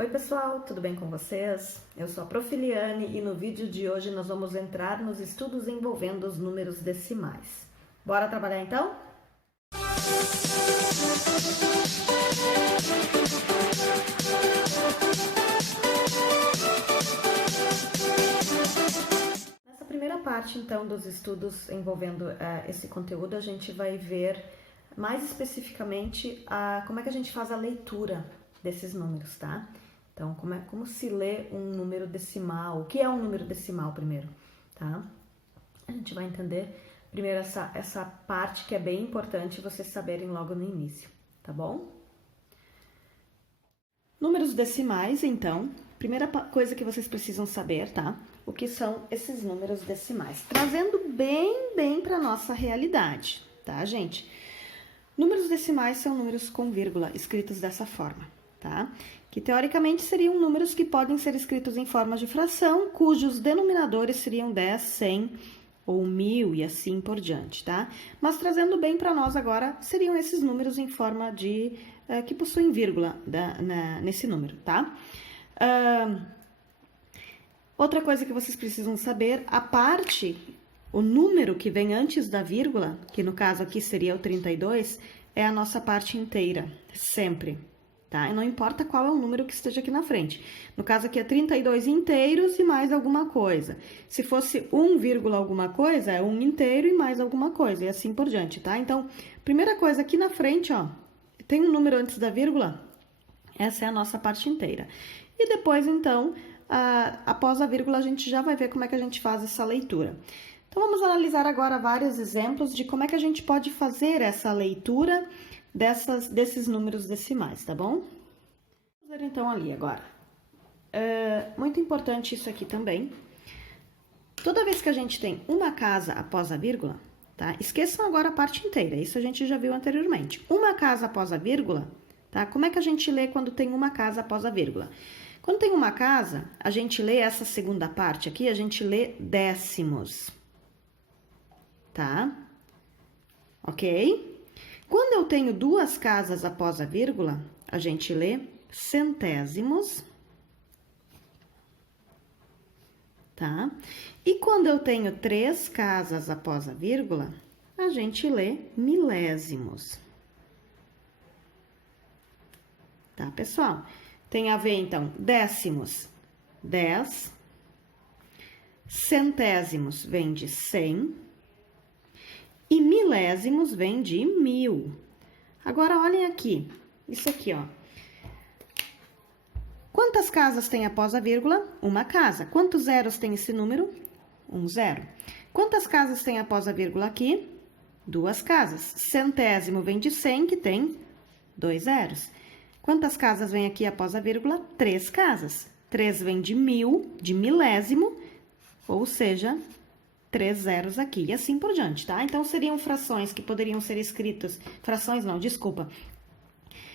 Oi pessoal, tudo bem com vocês? Eu sou a Prof. Eliane e no vídeo de hoje nós vamos entrar nos estudos envolvendo os números decimais. Bora trabalhar então? Nessa primeira parte então dos estudos envolvendo esse conteúdo, a gente vai ver mais especificamente como é que a gente faz a leitura desses números, tá? Então, como se lê um número decimal? O que é um número decimal primeiro, tá? A gente vai entender primeiro essa parte que é bem importante vocês saberem logo no início, tá bom? Números decimais, então, primeira coisa que vocês precisam saber, tá? O que são esses números decimais? Trazendo bem para nossa realidade, tá, gente? Números decimais são números com vírgula, escritos dessa forma, tá? Que teoricamente seriam números que podem ser escritos em forma de fração, cujos denominadores seriam 10, 100 ou 1000 e assim por diante, tá? Mas trazendo bem para nós agora, seriam esses números em forma de... que possuem vírgula nesse número, tá? Outra coisa que vocês precisam saber, o número que vem antes da vírgula, que no caso aqui seria o 32, é a nossa parte inteira, sempre, tá? E não importa qual é o número que esteja aqui na frente. No caso aqui é 32 inteiros e mais alguma coisa. Se fosse 1, alguma coisa, é 1 inteiro e mais alguma coisa, e assim por diante, tá? Então, primeira coisa aqui na frente, ó, tem um número antes da vírgula, essa é a nossa parte inteira. E depois, então, após a vírgula, a gente já vai ver como é que a gente faz essa leitura. Então, vamos analisar agora vários exemplos de como é que a gente pode fazer essa leitura desses números decimais, tá bom? Vamos ver então ali agora. Muito importante isso aqui também. Toda vez que a gente tem uma casa após a vírgula, tá? Esqueçam agora a parte inteira, isso a gente já viu anteriormente. Uma casa após a vírgula, tá? Como é que a gente lê quando tem uma casa após a vírgula? Quando tem uma casa, a gente lê essa segunda parte aqui, a gente lê décimos. Tá? Ok? Quando eu tenho duas casas após a vírgula, a gente lê centésimos. Tá? E quando eu tenho três casas após a vírgula, a gente lê milésimos. Tá, pessoal? Tem a ver, então, décimos, 10. Centésimos vem de 100. E milésimos vem de 1000. Agora, olhem aqui. Isso aqui, ó. Quantas casas tem após a vírgula? Uma casa. Quantos zeros tem esse número? Um zero. Quantas casas tem após a vírgula aqui? Duas casas. Centésimo vem de 100, que tem 2 zeros. Quantas casas vem aqui após a vírgula? 3 casas. 3 vem de 1000, de milésimo, ou seja, 3 zeros aqui, e assim por diante, tá? Então, seriam frações que poderiam ser escritas... Frações não, desculpa.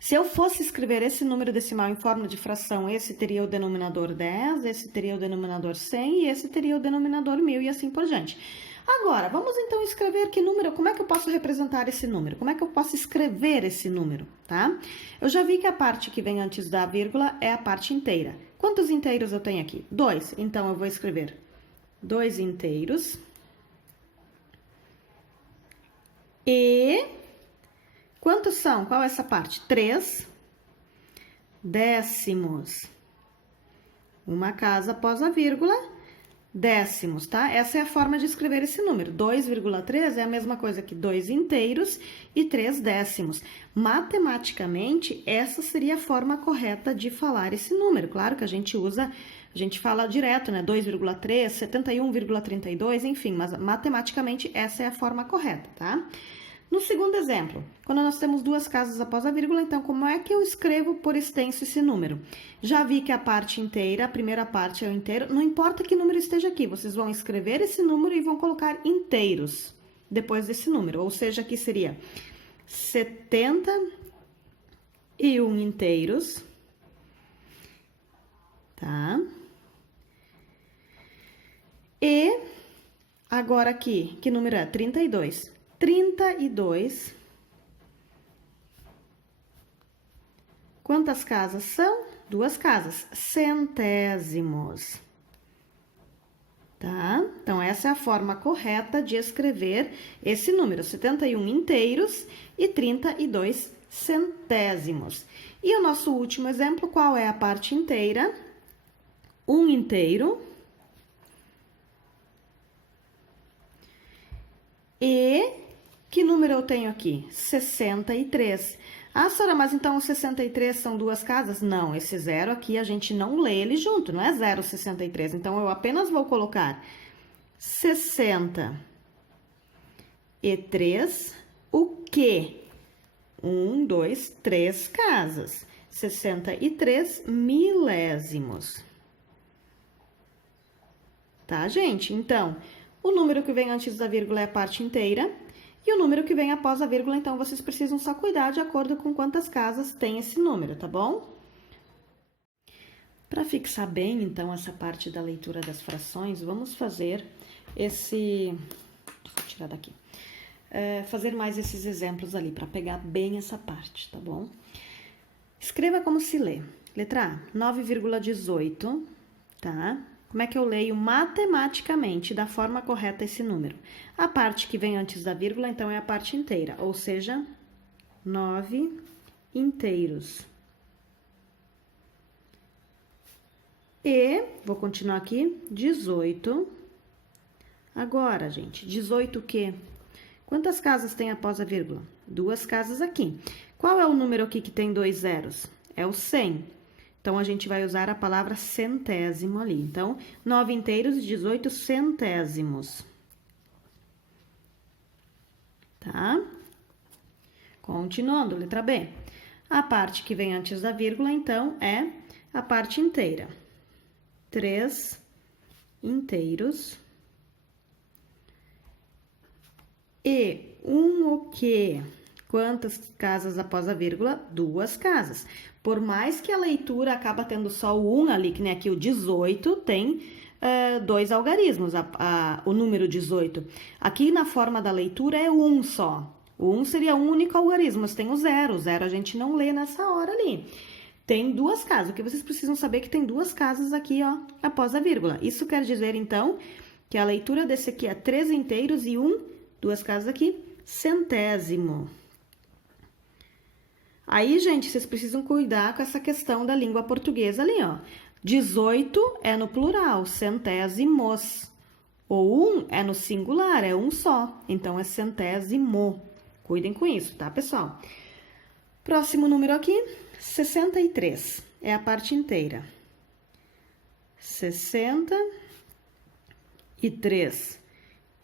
Se eu fosse escrever esse número decimal em forma de fração, esse teria o denominador 10, esse teria o denominador 100 e esse teria o denominador 1000 e assim por diante. Agora, vamos então escrever que número, como é que eu posso representar esse número? Como é que eu posso escrever esse número, tá? Eu já vi que a parte que vem antes da vírgula é a parte inteira. Quantos inteiros eu tenho aqui? 2. Então, eu vou escrever 2 inteiros. E quantos são? Qual é essa parte? 3 décimos. Uma casa após a vírgula, décimos, tá? Essa é a forma de escrever esse número. 2,3 é a mesma coisa que 2 inteiros e 3 décimos. Matematicamente, essa seria a forma correta de falar esse número. Claro que a gente fala direto, né? 2,3, 71,32, enfim, mas matematicamente essa é a forma correta, tá? No segundo exemplo, quando nós temos duas casas após a vírgula, então, como é que eu escrevo por extenso esse número? Já vi que a parte inteira, a primeira parte é o inteiro, não importa que número esteja aqui, vocês vão escrever esse número e vão colocar inteiros depois desse número, ou seja, aqui seria 71 inteiros, tá? E agora aqui, que número é? 32. 32. Quantas casas são? duas casas, centésimos. Tá? Então, essa é a forma correta de escrever esse número, 71 inteiros e 32 centésimos. E o nosso último exemplo, qual é a parte inteira? 1 inteiro. E que número eu tenho aqui? 63. Ah, Sora, mas então os 63 são duas casas? Não, esse zero aqui a gente não lê ele junto, não é 0,63. Então, eu apenas vou colocar 63, o quê? 1, 2, 3 casas. 63 milésimos. Tá, gente? Então, o número que vem antes da vírgula é a parte inteira. E o número que vem após a vírgula, então, vocês precisam só cuidar de acordo com quantas casas tem esse número, tá bom? Para fixar bem, então, essa parte da leitura das frações, vamos fazer esse... Deixa eu tirar daqui. Fazer mais esses exemplos ali, para pegar bem essa parte, tá bom? Escreva como se lê. Letra A, 9,18, tá? Como é que eu leio matematicamente, da forma correta, esse número? A parte que vem antes da vírgula, então, é a parte inteira, ou seja, 9 inteiros. E, vou continuar aqui, 18. Agora, gente, 18 o quê? Quantas casas tem após a vírgula? Duas casas aqui. Qual é o número aqui que tem 2 zeros? É o 100. Então, a gente vai usar a palavra centésimo ali. Então, 9 inteiros e 18 centésimos. Tá? Continuando, letra B. A parte que vem antes da vírgula, então, é a parte inteira. 3 inteiros. E o quê? Quantas casas após a vírgula? Duas casas. Por mais que a leitura acaba tendo só o 1 ali, que nem aqui o 18, tem dois algarismos, o número 18. Aqui na forma da leitura é 1 só. O 1 seria um único algarismo, mas tem o 0. O 0 a gente não lê nessa hora ali. Tem duas casas. O que vocês precisam saber é que tem duas casas aqui, ó, após a vírgula. Isso quer dizer, então, que a leitura desse aqui é 3 inteiros e duas casas aqui, centésimo. Aí, gente, vocês precisam cuidar com essa questão da língua portuguesa ali, ó. 18 é no plural, centésimos. O 1 é no singular, é um só. Então, é centésimo. Cuidem com isso, tá, pessoal? Próximo número aqui, 63. É a parte inteira. 63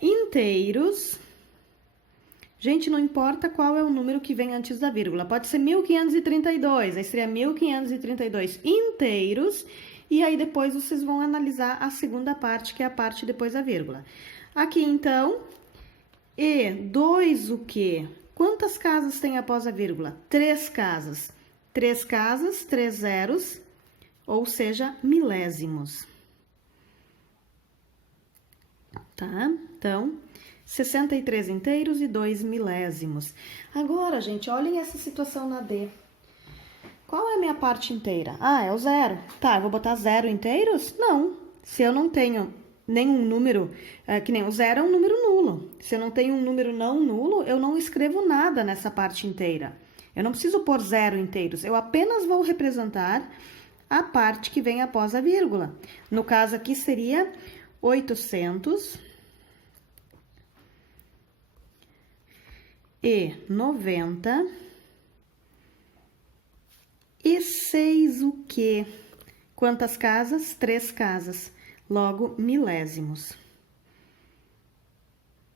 inteiros. Gente, não importa qual é o número que vem antes da vírgula. Pode ser 1532, aí seria 1532 inteiros. E aí, depois, vocês vão analisar a segunda parte, que é a parte depois da vírgula. Aqui, então, e 2 o quê? Quantas casas tem após a vírgula? 3 casas. 3 casas, 3 zeros, ou seja, milésimos. Tá? Então... 63 inteiros e 2 milésimos. Agora, gente, olhem essa situação na D. Qual é a minha parte inteira? Ah, é o 0. Tá, eu vou botar 0 inteiros? Não. Se eu não tenho nenhum número, que nem o 0 é um número nulo. Se eu não tenho um número não nulo, eu não escrevo nada nessa parte inteira. Eu não preciso pôr 0 inteiros. Eu apenas vou representar a parte que vem após a vírgula. No caso aqui seria 800... e 90 e 6 o quê? Quantas casas? 3 casas. Logo, milésimos.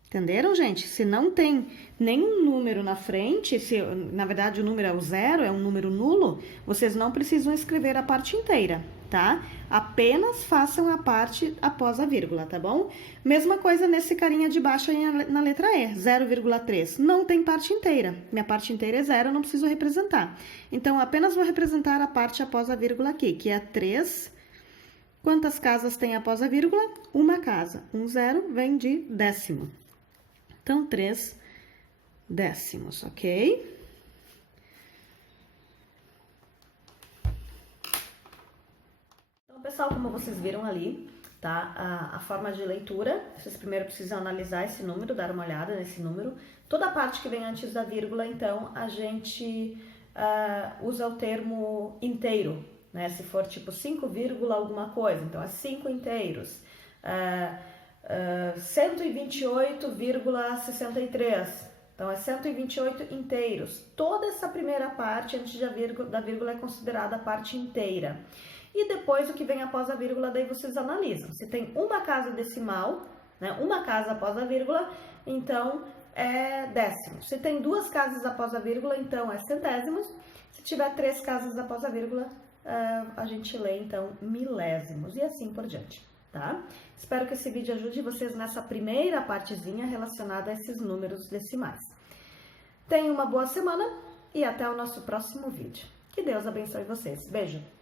Entenderam, gente? Se não tem nenhum número na frente, se na verdade o número é o 0, é um número nulo, vocês não precisam escrever a parte inteira, tá? Apenas façam a parte após a vírgula, tá bom? Mesma coisa nesse carinha de baixo aí na letra E, 0,3. Não tem parte inteira. Minha parte inteira é 0, eu não preciso representar. Então, apenas vou representar a parte após a vírgula aqui, que é 3. Quantas casas tem após a vírgula? Uma casa. 0 vem de décimo. Então, 3 décimos, ok? Então, pessoal, como vocês viram ali, tá? A forma de leitura, vocês primeiro precisam analisar esse número, dar uma olhada nesse número. Toda a parte que vem antes da vírgula, então, a gente usa o termo inteiro, né? Se for tipo 5, alguma coisa, então é 5 inteiros. 128,63, então é 128 inteiros. Toda essa primeira parte antes da vírgula é considerada a parte inteira. E depois o que vem após a vírgula, daí vocês analisam. Se tem uma casa decimal, né, uma casa após a vírgula, então é décimos. Se tem duas casas após a vírgula, então é centésimos. Se tiver 3 casas após a vírgula, a gente lê então milésimos e assim por diante, tá? Espero que esse vídeo ajude vocês nessa primeira partezinha relacionada a esses números decimais. Tenham uma boa semana e até o nosso próximo vídeo. Que Deus abençoe vocês. Beijo!